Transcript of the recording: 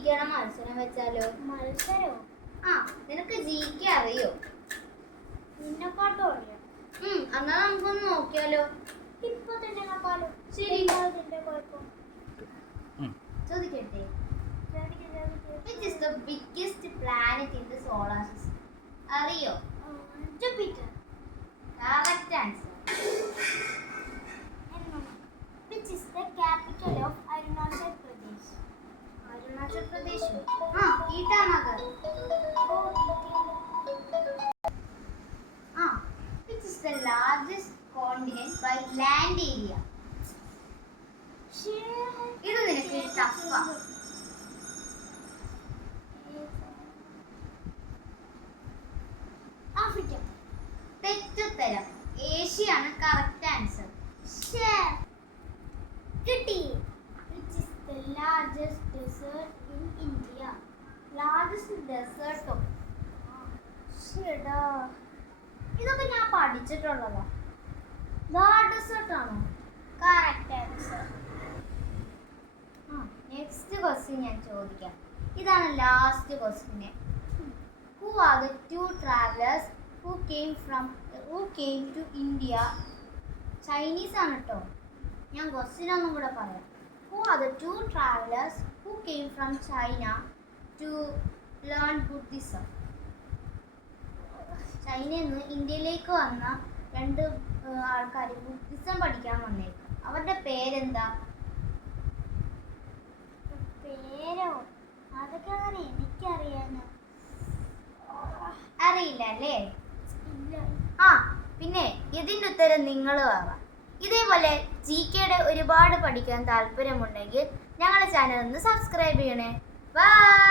ജികെയുടെ മത്സരം വെച്ചാലോ? മത്സരോ? ആ, നിനക്ക് ജികെ അറിയോ? നിന്നെക്കാട്ടും അറിയാം. എന്നാ നമുക്കൊന്ന് നോക്കിയാലോ? ഇപ്പൊ തന്നെ നോക്കാലോ. ശരി, ഇതിന്റെ കുഴപ്പം ചോദിക്കട്ടെ. Which is the biggest planet in the solar system? അറിയോ? Jupiter. Correct answer. Which is the capital of Arunachal Pradesh? Arunachal Pradesh. Itanagar. Which is the largest continent by land area? ഇത് നിനക്ക് ടഫാ. ആഫ്രിക്ക. തെറ്റുത്തരം. ഏഷ്യയാണ് correct answer. കിട്ടി. Which is the largest desert in India? Largest ഡെസേർട്ടോ? ശരിടാ, ഇതൊക്കെ ഞാൻ പഠിച്ചിട്ടുള്ളതാ. ഡെസേർട്ട് ആണോ? Correct answer. നെക്സ്റ്റ് ക്വസ്റ്റ്യൻ ഞാൻ ചോദിക്കാം. ഇതാണ് last question. Who are the two travelers who came to India? Chinese ആണ് കേട്ടോ. ഞാൻ ക്വസ്റ്റ്യൻ ഒന്നും കൂടെ പറയാം. Who are the two travelers who came from China to learn Buddhism? ചൈനയിൽ നിന്ന് ഇന്ത്യയിലേക്ക് വന്ന രണ്ട് ആൾക്കാർ ബുദ്ധിസം പഠിക്കാൻ വന്നേക്കും. അവരുടെ പേരെന്താ? പേരോ? അതൊക്കെ അങ്ങനെ എനിക്കറിയാനോ? അറിയില്ല അല്ലേ? ഇല്ല. പിന്നെ ഇതിൻ്റെ ഉത്തരം നിങ്ങളും ആവാം. ഇതേപോലെ ജികെയുടെ ഒരുപാട് പഠിക്കാൻ താല്പര്യമുണ്ടെങ്കിൽ ഞങ്ങളുടെ ചാനൽ ഒന്ന് സബ്സ്ക്രൈബ് ചെയ്യണേ. ബൈ.